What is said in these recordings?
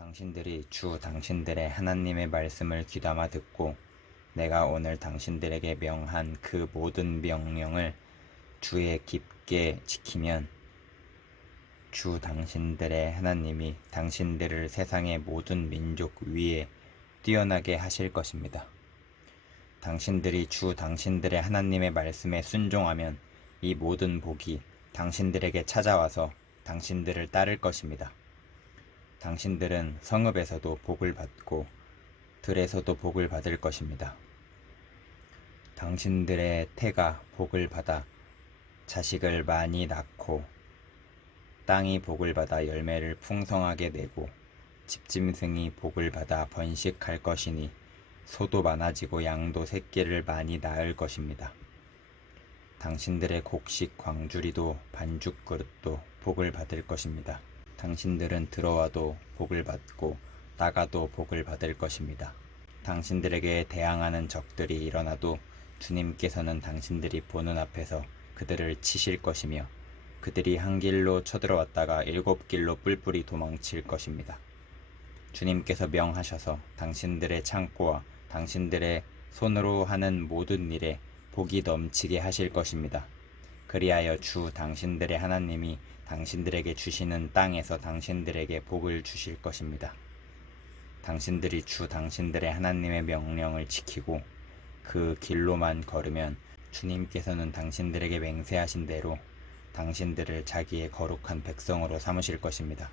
당신들이 주 당신들의 하나님의 말씀을 귀담아 듣고 내가 오늘 당신들에게 명한 그 모든 명령을 주의 깊게 지키면 주 당신들의 하나님이 당신들을 세상의 모든 민족 위에 뛰어나게 하실 것입니다. 당신들이 주 당신들의 하나님의 말씀에 순종하면 이 모든 복이 당신들에게 찾아와서 당신들을 따를 것입니다. 당신들은 성읍에서도 복을 받고 들에서도 복을 받을 것입니다. 당신들의 태가 복을 받아 자식을 많이 낳고 땅이 복을 받아 열매를 풍성하게 내고 집짐승이 복을 받아 번식할 것이니 소도 많아지고 양도 새끼를 많이 낳을 것입니다. 당신들의 곡식 광주리도 반죽 그릇도 복을 받을 것입니다. 당신들은 들어와도 복을 받고 나가도 복을 받을 것입니다. 당신들에게 대항하는 적들이 일어나도 주님께서는 당신들이 보는 앞에서 그들을 치실 것이며 그들이 한 길로 쳐들어왔다가 7길로 뿔뿔이 도망칠 것입니다. 주님께서 명하셔서 당신들의 창고와 당신들의 손으로 하는 모든 일에 복이 넘치게 하실 것입니다. 그리하여 주 당신들의 하나님이 당신들에게 주시는 땅에서 당신들에게 복을 주실 것입니다. 당신들이 주 당신들의 하나님의 명령을 지키고 그 길로만 걸으면 주님께서는 당신들에게 맹세하신 대로 당신들을 자기의 거룩한 백성으로 삼으실 것입니다.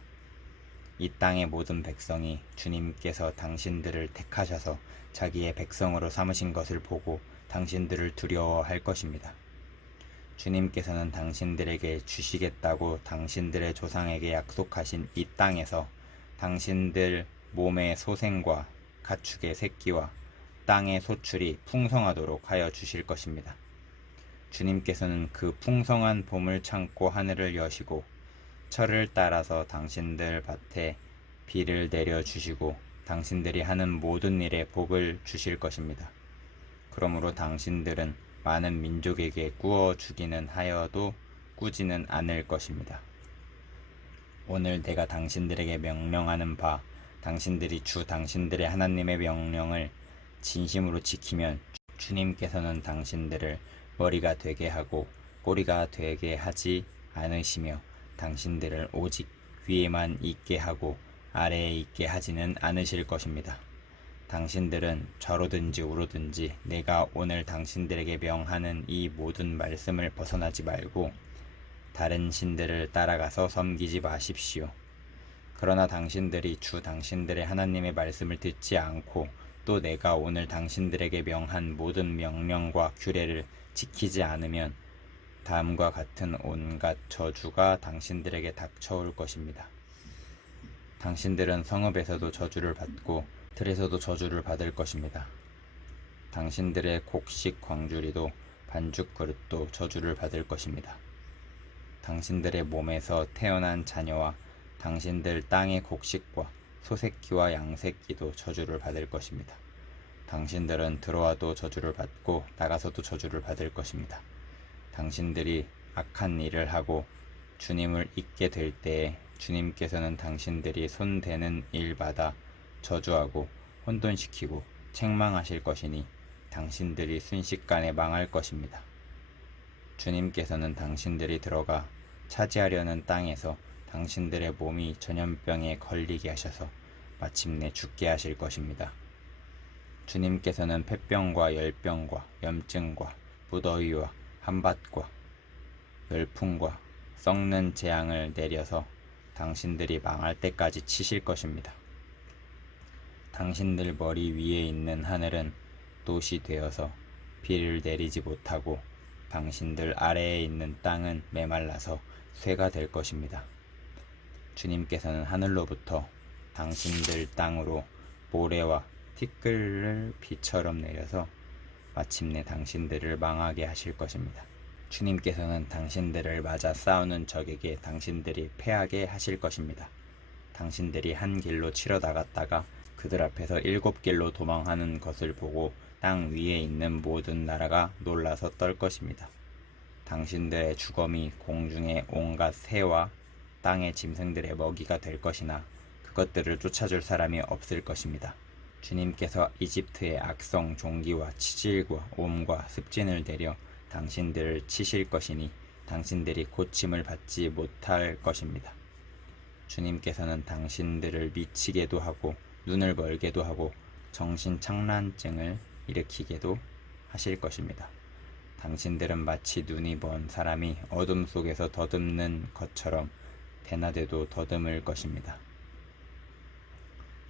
이 땅의 모든 백성이 주님께서 당신들을 택하셔서 자기의 백성으로 삼으신 것을 보고 당신들을 두려워할 것입니다. 주님께서는 당신들에게 주시겠다고 당신들의 조상에게 약속하신 이 땅에서 당신들 몸의 소생과 가축의 새끼와 땅의 소출이 풍성하도록 하여 주실 것입니다. 주님께서는 그 풍성한 봄을 참고 하늘을 여시고 철을 따라서 당신들 밭에 비를 내려 주시고 당신들이 하는 모든 일에 복을 주실 것입니다. 그러므로 당신들은 많은 민족에게 꾸어 주기는 하여도 꾸지는 않을 것입니다. 오늘 내가 당신들에게 명령하는 바 당신들이 주 당신들의 하나님의 명령을 진심으로 지키면 주님께서는 당신들을 머리가 되게 하고 꼬리가 되게 하지 않으시며 당신들을 오직 위에만 있게 하고 아래에 있게 하지는 않으실 것입니다. 당신들은 좌로든지 우로든지 내가 오늘 당신들에게 명하는 이 모든 말씀을 벗어나지 말고 다른 신들을 따라가서 섬기지 마십시오. 그러나 당신들이 주 당신들의 하나님의 말씀을 듣지 않고 또 내가 오늘 당신들에게 명한 모든 명령과 규례를 지키지 않으면 다음과 같은 온갖 저주가 당신들에게 닥쳐올 것입니다. 당신들은 성읍에서도 저주를 받고 들에서도 저주를 받을 것입니다. 당신들의 곡식 광주리도 반죽 그릇도 저주를 받을 것입니다. 당신들의 몸에서 태어난 자녀와 당신들 땅의 곡식과 소새끼와 양새끼도 저주를 받을 것입니다. 당신들은 들어와도 저주를 받고 나가서도 저주를 받을 것입니다. 당신들이 악한 일을 하고 주님을 잊게 될 때에 주님께서는 당신들이 손대는 일마다 저주하고 혼돈시키고 책망하실 것이니 당신들이 순식간에 망할 것입니다. 주님께서는 당신들이 들어가 차지하려는 땅에서 당신들의 몸이 전염병에 걸리게 하셔서 마침내 죽게 하실 것입니다. 주님께서는 폐병과 열병과 염증과 무더위와 한밭과 열풍과 썩는 재앙을 내려서 당신들이 망할 때까지 치실 것입니다. 당신들 머리 위에 있는 하늘은 돛이 되어서 비를 내리지 못하고 당신들 아래에 있는 땅은 메말라서 쇠가 될 것입니다. 주님께서는 하늘로부터 당신들 땅으로 모래와 티끌을 비처럼 내려서 마침내 당신들을 망하게 하실 것입니다. 주님께서는 당신들을 맞아 싸우는 적에게 당신들이 패하게 하실 것입니다. 당신들이 한 길로 치러 나갔다가 그들 앞에서 7길로 도망하는 것을 보고 땅 위에 있는 모든 나라가 놀라서 떨 것입니다. 당신들의 주검이 공중의 온갖 새와 땅의 짐승들의 먹이가 될 것이나 그것들을 쫓아줄 사람이 없을 것입니다. 주님께서 이집트의 악성 종기와 치질과 옴과 습진을 내려 당신들을 치실 것이니 당신들이 고침을 받지 못할 것입니다. 주님께서는 당신들을 미치게도 하고 눈을 멀게도 하고 정신착란증을 일으키게도 하실 것입니다. 당신들은 마치 눈이 먼 사람이 어둠 속에서 더듬는 것처럼 대낮에도 더듬을 것입니다.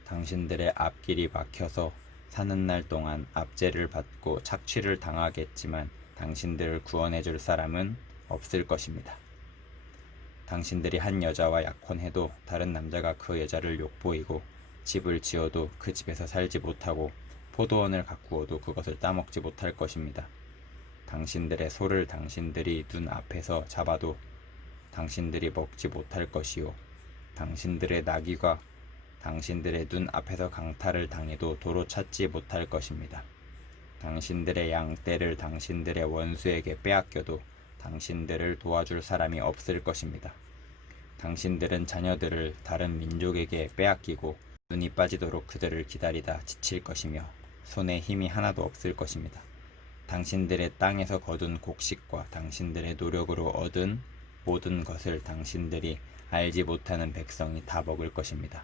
당신들의 앞길이 막혀서 사는 날 동안 압제를 받고 착취를 당하겠지만 당신들을 구원해 줄 사람은 없을 것입니다. 당신들이 한 여자와 약혼해도 다른 남자가 그 여자를 욕보이고 집을 지어도 그 집에서 살지 못하고 포도원을 가꾸어도 그것을 따먹지 못할 것입니다. 당신들의 소를 당신들이 눈 앞에서 잡아도 당신들이 먹지 못할 것이요 당신들의 나귀가 당신들의 눈 앞에서 강탈을 당해도 도로 찾지 못할 것입니다. 당신들의 양떼를 당신들의 원수에게 빼앗겨도 당신들을 도와줄 사람이 없을 것입니다. 당신들은 자녀들을 다른 민족에게 빼앗기고 눈이 빠지도록 그들을 기다리다 지칠 것이며 손에 힘이 하나도 없을 것입니다. 당신들의 땅에서 거둔 곡식과 당신들의 노력으로 얻은 모든 것을 당신들이 알지 못하는 백성이 다 먹을 것입니다.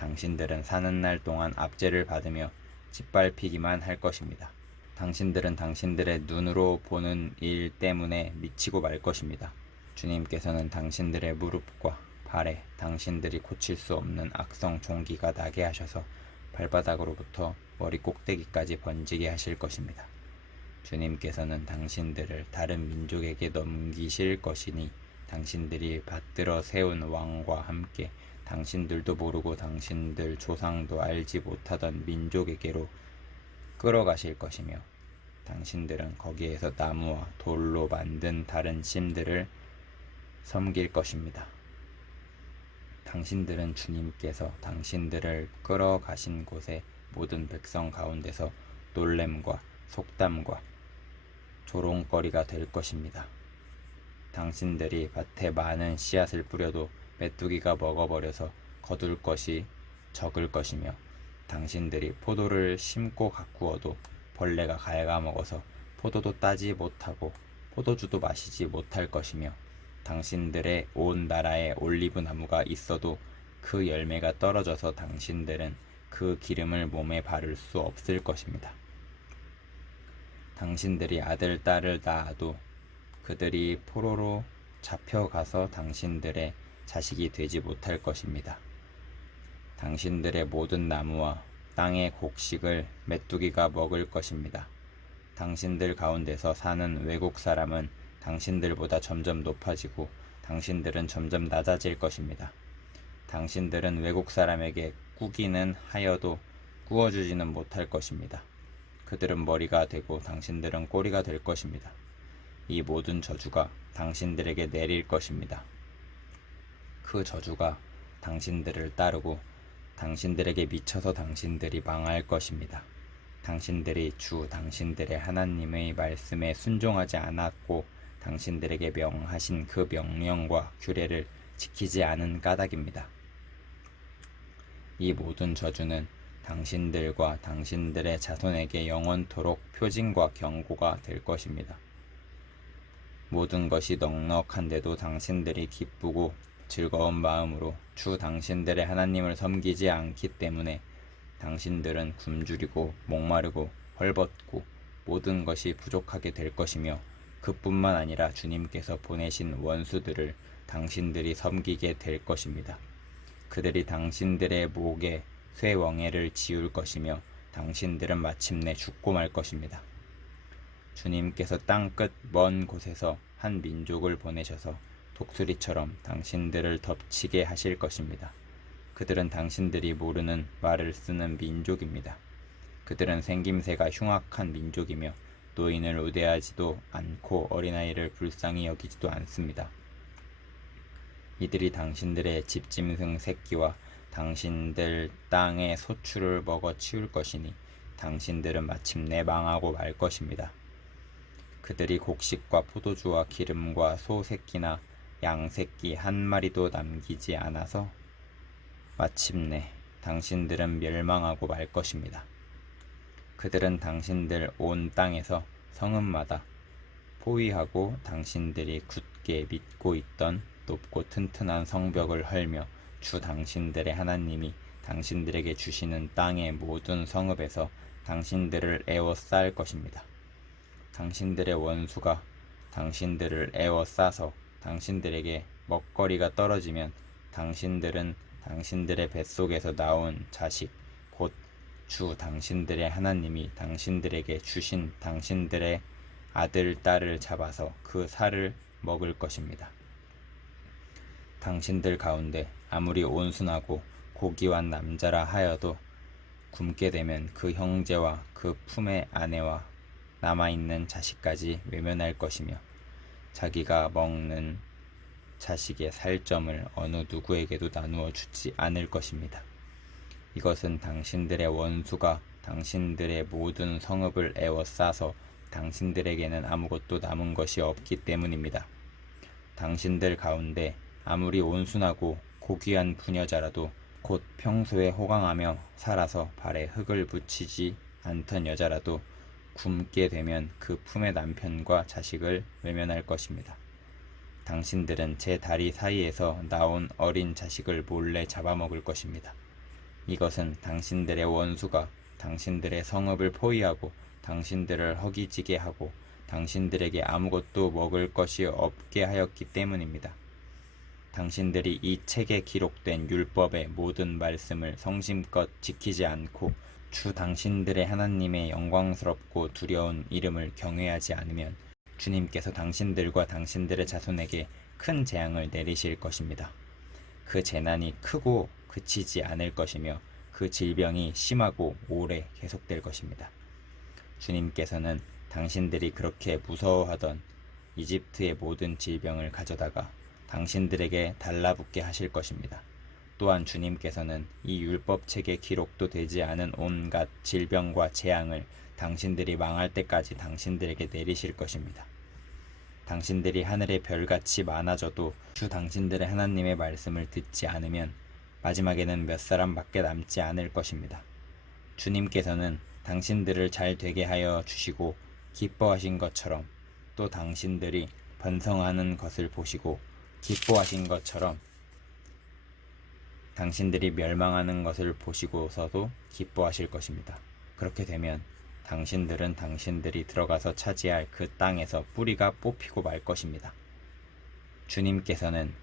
당신들은 사는 날 동안 압제를 받으며 짓밟히기만 할 것입니다. 당신들은 당신들의 눈으로 보는 일 때문에 미치고 말 것입니다. 주님께서는 당신들의 무릎과 발에 당신들이 고칠 수 없는 악성 종기가 나게 하셔서 발바닥으로부터 머리 꼭대기까지 번지게 하실 것입니다. 주님께서는 당신들을 다른 민족에게 넘기실 것이니 당신들이 받들어 세운 왕과 함께 당신들도 모르고 당신들 조상도 알지 못하던 민족에게로 끌어가실 것이며 당신들은 거기에서 나무와 돌로 만든 다른 신들을 섬길 것입니다. 당신들은 주님께서 당신들을 끌어가신 곳의 모든 백성 가운데서 놀램과 속담과 조롱거리가 될 것입니다. 당신들이 밭에 많은 씨앗을 뿌려도 메뚜기가 먹어버려서 거둘 것이 적을 것이며 당신들이 포도를 심고 가꾸어도 벌레가 갉아먹어서 포도도 따지 못하고 포도주도 마시지 못할 것이며 당신들의 온 나라에 올리브 나무가 있어도 그 열매가 떨어져서 당신들은 그 기름을 몸에 바를 수 없을 것입니다. 당신들이 아들, 딸을 낳아도 그들이 포로로 잡혀가서 당신들의 자식이 되지 못할 것입니다. 당신들의 모든 나무와 땅의 곡식을 메뚜기가 먹을 것입니다. 당신들 가운데서 사는 외국 사람은 당신들보다 점점 높아지고 당신들은 점점 낮아질 것입니다. 당신들은 외국 사람에게 꾸기는 하여도 꾸어주지는 못할 것입니다. 그들은 머리가 되고 당신들은 꼬리가 될 것입니다. 이 모든 저주가 당신들에게 내릴 것입니다. 그 저주가 당신들을 따르고 당신들에게 미쳐서 당신들이 망할 것입니다. 당신들이 주 당신들의 하나님의 말씀에 순종하지 않았고 당신들에게 명하신 그 명령과 규례를 지키지 않은 까닭입니다. 이 모든 저주는 당신들과 당신들의 자손에게 영원토록 표징과 경고가 될 것입니다. 모든 것이 넉넉한데도 당신들이 기쁘고 즐거운 마음으로 주 당신들의 하나님을 섬기지 않기 때문에 당신들은 굶주리고 목마르고 헐벗고 모든 것이 부족하게 될 것이며 그뿐만 아니라 주님께서 보내신 원수들을 당신들이 섬기게 될 것입니다. 그들이 당신들의 목에 쇠멍에를 지울 것이며 당신들은 마침내 죽고 말 것입니다. 주님께서 땅끝 먼 곳에서 한 민족을 보내셔서 독수리처럼 당신들을 덮치게 하실 것입니다. 그들은 당신들이 모르는 말을 쓰는 민족입니다. 그들은 생김새가 흉악한 민족이며 노인을 우대하지도 않고 어린아이를 불쌍히 여기지도 않습니다. 이들이 당신들의 집짐승 새끼와 당신들 땅의 소출을 먹어 치울 것이니 당신들은 마침내 망하고 말 것입니다. 그들이 곡식과 포도주와 기름과 소 새끼나 양 새끼 한 마리도 남기지 않아서 마침내 당신들은 멸망하고 말 것입니다. 그들은 당신들 온 땅에서 성읍마다 포위하고 당신들이 굳게 믿고 있던 높고 튼튼한 성벽을 헐며 주 당신들의 하나님이 당신들에게 주시는 땅의 모든 성읍에서 당신들을 에워쌀 것입니다. 당신들의 원수가 당신들을 에워싸서 당신들에게 먹거리가 떨어지면 당신들은 당신들의 뱃속에서 나온 자식 곧 주 당신들의 하나님이 당신들에게 주신 당신들의 아들, 딸을 잡아서 그 살을 먹을 것입니다. 당신들 가운데 아무리 온순하고 고귀한 남자라 하여도 굶게 되면 그 형제와 그 품의 아내와 남아있는 자식까지 외면할 것이며 자기가 먹는 자식의 살점을 어느 누구에게도 나누어 주지 않을 것입니다. 이것은 당신들의 원수가 당신들의 모든 성읍을 에워싸서 당신들에게는 아무것도 남은 것이 없기 때문입니다. 당신들 가운데 아무리 온순하고 고귀한 부녀자라도 곧 평소에 호강하며 살아서 발에 흙을 묻히지 않던 여자라도 굶게 되면 그 품의 남편과 자식을 외면할 것입니다. 당신들은 제 다리 사이에서 나온 어린 자식을 몰래 잡아먹을 것입니다. 이것은 당신들의 원수가 당신들의 성읍을 포위하고 당신들을 허기지게 하고 당신들에게 아무것도 먹을 것이 없게 하였기 때문입니다. 당신들이 이 책에 기록된 율법의 모든 말씀을 성심껏 지키지 않고 주 당신들의 하나님의 영광스럽고 두려운 이름을 경외하지 않으면 주님께서 당신들과 당신들의 자손에게 큰 재앙을 내리실 것입니다. 그 재난이 크고 그치지 않을 것이며 그 질병이 심하고 오래 계속될 것입니다. 주님께서는 당신들이 그렇게 무서워하던 이집트의 모든 질병을 가져다가 당신들에게 달라붙게 하실 것입니다. 또한 주님께서는 이 율법책에 기록도 되지 않은 온갖 질병과 재앙을 당신들이 망할 때까지 당신들에게 내리실 것입니다. 당신들이 하늘의 별같이 많아져도 주 당신들의 하나님의 말씀을 듣지 않으면 마지막에는 몇 사람밖에 남지 않을 것입니다. 주님께서는 당신들을 잘 되게 하여 주시고 기뻐하신 것처럼 또 당신들이 번성하는 것을 보시고 기뻐하신 것처럼 당신들이 멸망하는 것을 보시고서도 기뻐하실 것입니다. 그렇게 되면 당신들은 당신들이 들어가서 차지할 그 땅에서 뿌리가 뽑히고 말 것입니다. 주님께서는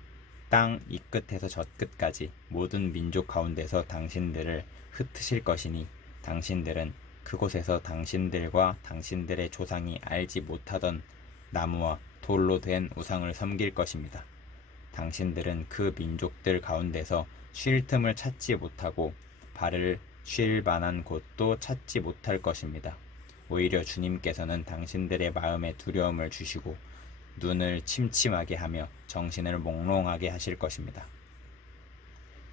땅 이 끝에서 저 끝까지 모든 민족 가운데서 당신들을 흩으실 것이니 당신들은 그곳에서 당신들과 당신들의 조상이 알지 못하던 나무와 돌로 된 우상을 섬길 것입니다. 당신들은 그 민족들 가운데서 쉴 틈을 찾지 못하고 발을 쉴 만한 곳도 찾지 못할 것입니다. 오히려 주님께서는 당신들의 마음에 두려움을 주시고 눈을 침침하게 하며 정신을 몽롱하게 하실 것입니다.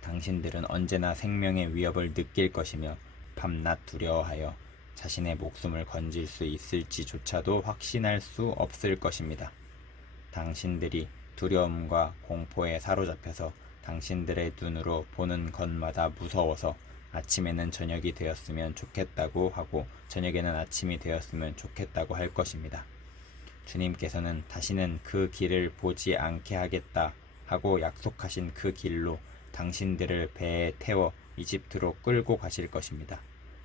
당신들은 언제나 생명의 위협을 느낄 것이며 밤낮 두려워하여 자신의 목숨을 건질 수 있을지조차도 확신할 수 없을 것입니다. 당신들이 두려움과 공포에 사로잡혀서 당신들의 눈으로 보는 것마다 무서워서 아침에는 저녁이 되었으면 좋겠다고 하고 저녁에는 아침이 되었으면 좋겠다고 할 것입니다. 주님께서는 다시는 그 길을 보지 않게 하겠다 하고 약속하신 그 길로 당신들을 배에 태워 이집트로 끌고 가실 것입니다.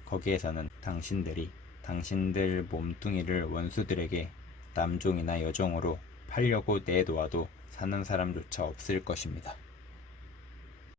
거기에서는 당신들이 당신들 몸뚱이를 원수들에게 남종이나 여종으로 팔려고 내놓아도 사는 사람조차 없을 것입니다.